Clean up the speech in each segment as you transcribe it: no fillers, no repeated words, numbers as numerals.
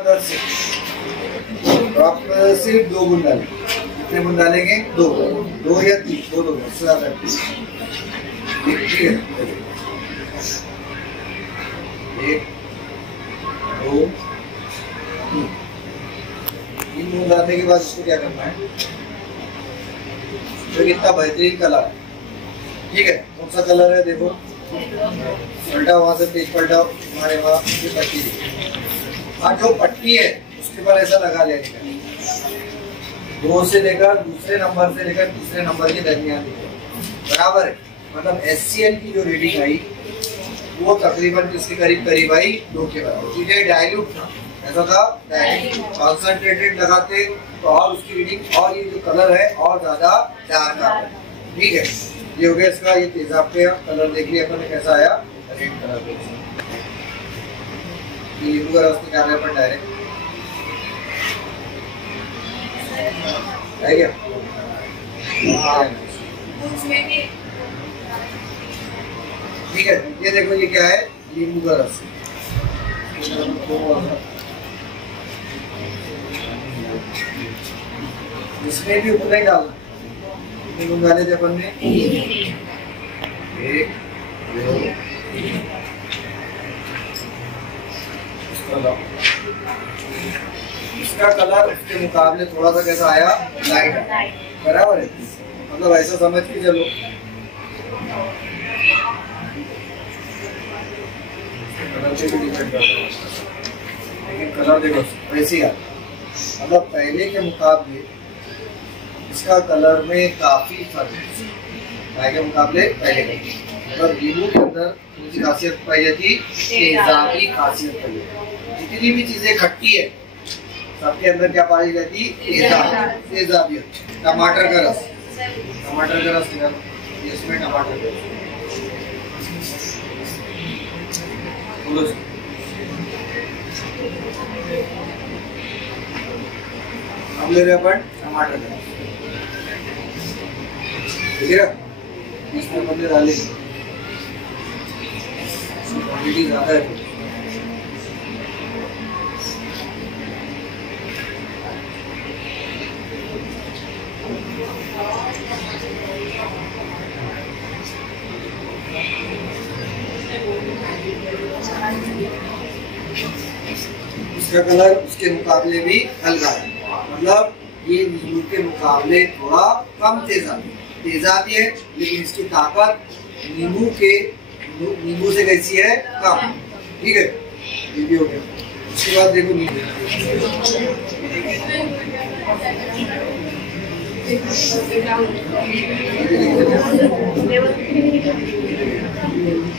तो आप सिर्फ 2 बूंद डालें। कितने बूंद डालेंगे? 2 या 3, 2 उससे ज्यादा। ठीक है, 1 2 3 बूंद डालने के बाद इसको क्या करना है? तो कितना बेहतरीन कलर है। ठीक है, कौन सा कलर है? देखो पलटा, वहां से पेज पलटाओ, हमारे वहाँ पट्टी। हाँ, जो पट्टी है उसके ऊपर ऐसा लगा लेने का, 2 से लेकर दूसरे नंबर से लेकर तीसरे नंबर के दरमियान बराबर है। मतलब HCl की जो रीडिंग आई वो तकरीबन किसके करीब करीब आई? 2 के बराबर। ठीक है, डाइल्यूट था, ऐसा था डाइल्यूट। कॉन्सेंट्रेटेड लगाते तो और उसकी रीडिंग, और ये जो कलर है और ज्यादा डार्क आता है। ठीक है, ये हो गया इसका। ये तेजाब पे कलर देख लिया अपन ने कैसा आया, रेड कलर पे। ये नींबू का रस निकालने पर डायरेक्ट है क्या? ठीक है, ये देखो ये क्या है? नींबू का रस। इसमें भी उतना ही डालना। कितने डाले थे अपन ने? 1 2 इसका कलर उसके मुकाबले थोड़ा सा कैसा आया? लाइट है, बराबर है। मतलब ऐसा समझ के चलो, कलर पे भी डिपेंड करता है, लेकिन कलर देखो वैसे ही आता। मतलब पहले के मुकाबले इसका कलर में काफी फर्क है के मुकाबले पहले के। मतलब नींबू के अंदर कौन सी खासियत पाई जाती? तेजाबी खासियत पाई जाती। जितनी भी चीजें खट्टी है सबके अंदर क्या पाई जाती? तेजाबियत। टमाटर का रस, टमाटर का रस निकालो, इसमें टमाटर का रस हम ले रहे अपन टमाटर का रस। ठीक है, इसमें बंदे डालेंगे, क्वांटिटी ज्यादा है। इसका कलर उसके मुकाबले भी हल्का है। मतलब ये नींबू के मुकाबले थोड़ा कम तेजाबी है, लेकिन इसकी ताकत नींबू से कैसी है? कम। ठीक है, ये भी हो गया। उसके बाद देखो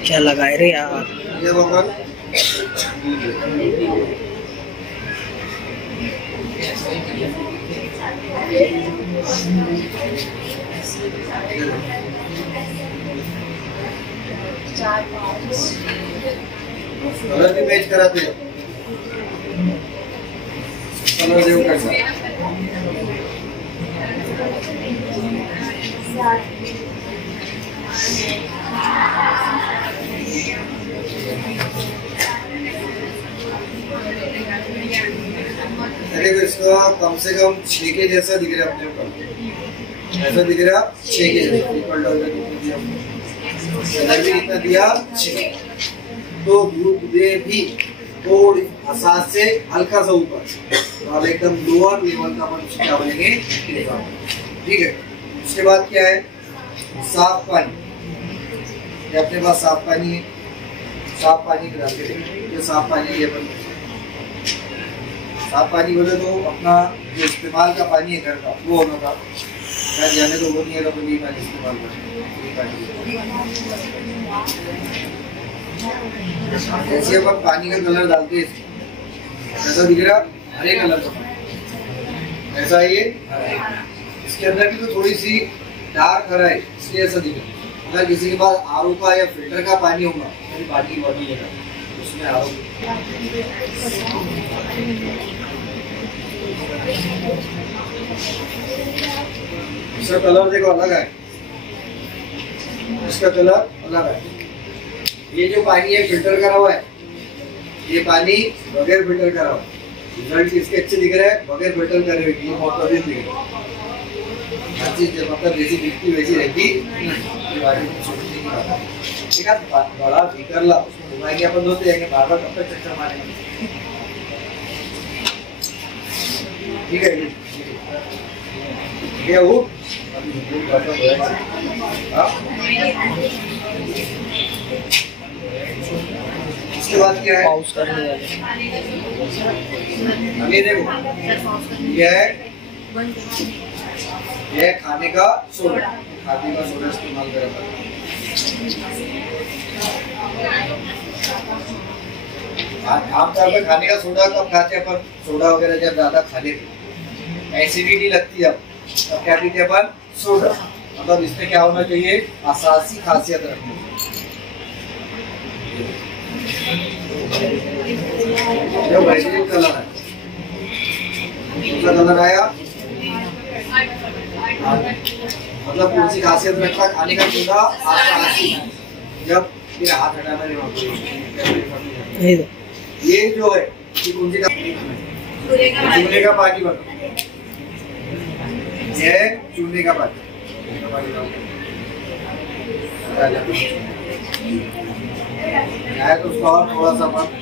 क्या लगाए रे यार? ये बगल कलर भी मैच कराते हो। कलर देखो कैसा अरे इसका कम से कम 6 के जैसा दिख रहा है अपने ऊपर, ऐसा दिख रहा 6 के जैसा। कलर भी कितना दिया? 6। तो दे भी थोड़ी असास से हल्का सा ऊपर, तो अब एकदम लोअर लेवल का अपन क्या बनेंगे? ठीक है, उसके बाद क्या है? साफ पानी। ये अपने पास साफ पानी है, साफ पानी डाल के देखिए। ये साफ पानी है, अपन साफ पानी बोले तो अपना जो इस्तेमाल का पानी है घर का वो होना था। शायद जाने तो वो नहीं है, तो अपन ये पानी इस्तेमाल करें। ऐसे अपन पानी का कलर डालते हैं, ऐसा दिख रहा हरे कलर का, ऐसा है ये। इसके अंदर भी तो थोड़ी सी डार्क हरा है, इसलिए ऐसा दिख रहा। अगर किसी के पास आरओ का या फिल्टर का पानी होगा, तो पानी की बॉटल लेगा, उसमें आरओ इसका कलर देखो अलग है, इसका कलर अलग है। ये जो पानी है फिल्टर करा हुआ है, ये पानी बगैर फिल्टर करा हुआ है। रिजल्ट इसके अच्छे दिख रहे हैं, बगैर फिल्टर करे हुए ये बहुत अधिक दिख रहा है। हर चीज मतलब जैसी दिखती वैसी रहती ठीक है। बड़ा बीकर ला उसको घुमाएंगे अपन, धोते जाएंगे बार बार, कब तक चक्कर मारेंगे। ठीक है ये वो इसके बाद क्या है, पाउस करने वाले। अभी देखो ये खाने का सोडा, खाने का सोडा इस्तेमाल करेगा। आमतौर पर खाने का सोडा कब खाते हैं अपन, सोडा वगैरह जब ज्यादा खा लेते, एसिडिटी लगती है तब क्या पीते अपन, सोडा। मतलब इसमें क्या होना चाहिए, असासी खासियत रखनी जो वैसे कलर है, कलर आया मतलब कौन सी खासियत रखता खाने का सोडा असासी। जब ये हाथ हटाना नहीं, ये जो है ये कौन सी चूने का पानी बना, ये चूने का पानी है तो उसका और थोड़ा सा पानी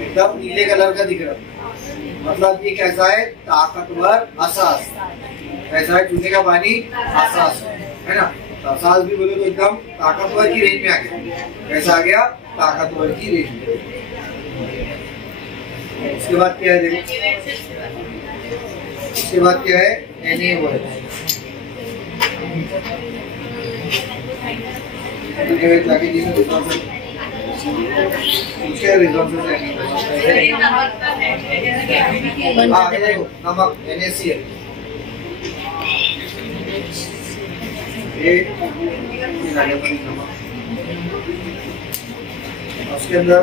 एकदम नीले कलर का दिख रहा है, मतलब ये कैसा है, ताकतवर असास। कैसा है, चूने का पानी असास है ना, तो असास भी बोले तो एकदम ताकतवर की रेंज में आ गया। कैसा आ गया, ताकतवर की रेंज में। उसके बाद क्या है देखो, उसके बाद क्या है, NaOH। नमक NaCl, उसके अंदर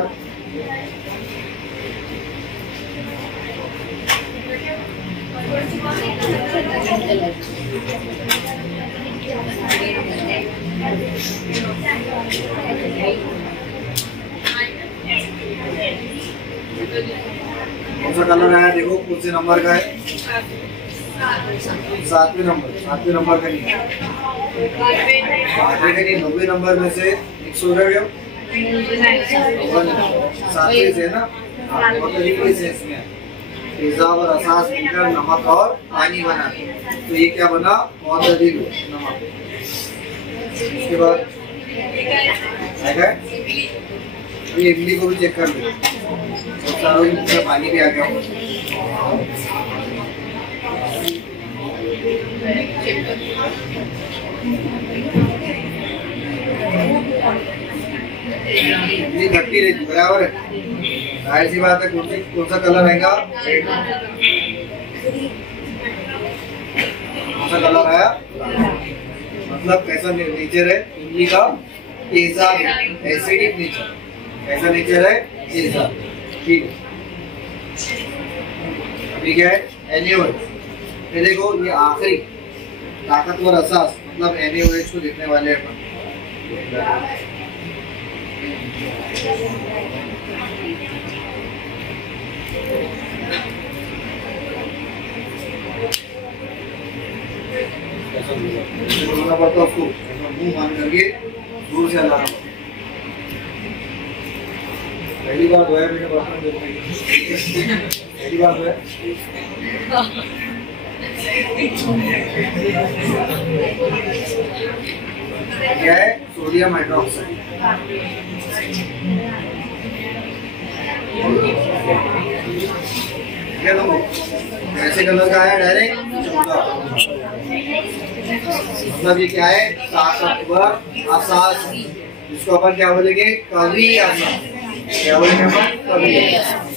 कौन सा कलर आया देखो, कौन से नंबर का है, 7वें नंबर का नहीं, 90 नंबर में से 100 7वें से ना, बहुत तरीके से इसमें तेजाब और असास मिलकर नमक और पानी बना, तो ये क्या बना, बहुत अधिक नमक। उसके बाद ये इमली को भी चेक कर लो, तो पानी भी आ गया। इमली खट्टी रहती बराबर है, जाहिर सी बात है। कौन सा कलर आएगा, कौन सा कलर आया, मतलब कैसा नेचर है इमली का, तेजाब, एसिडिक नेचर। कैसा नेचर है, तेजाब। ठीक है, अभी क्या है, NaOH। ये देखो ये आखिरी ताकतवर असास, मतलब NaOH को देखने वाले हैं। पड़ता उसको मुंह मान करके दूर से हलाना। पहली बार धोया बेटा, पहली बार धोया। क्या है, सोडियम हाइड्रोक्साइड। क्या लोगों ऐसे कलर का है डायरेक्ट, मतलब ये क्या है, ताकतवर असास, जिसको अपन क्या बोलेंगे, कवि असास। क्या बोलेंगे अपन, कवि।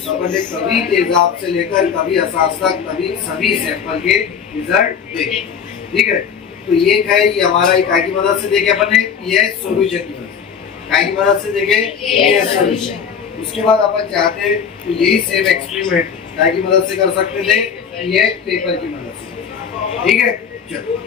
अपन कवि तेजाब से लेकर कवि असास तक कभी सभी सैंपल के रिजल्ट देखें। ठीक है, तो ये है, ये हमारा इकाई की मदद से देखे अपन ने, ये सोल्यूशन की मदद, इकाई की मदद से देखे ये सोल्यूशन। उसके बाद अपन चाहते हैं तो यही सेम एक्सपेरिमेंट काय की मदद से कर सकते थे, ये पेपर की मदद से। ठीक है, चलो।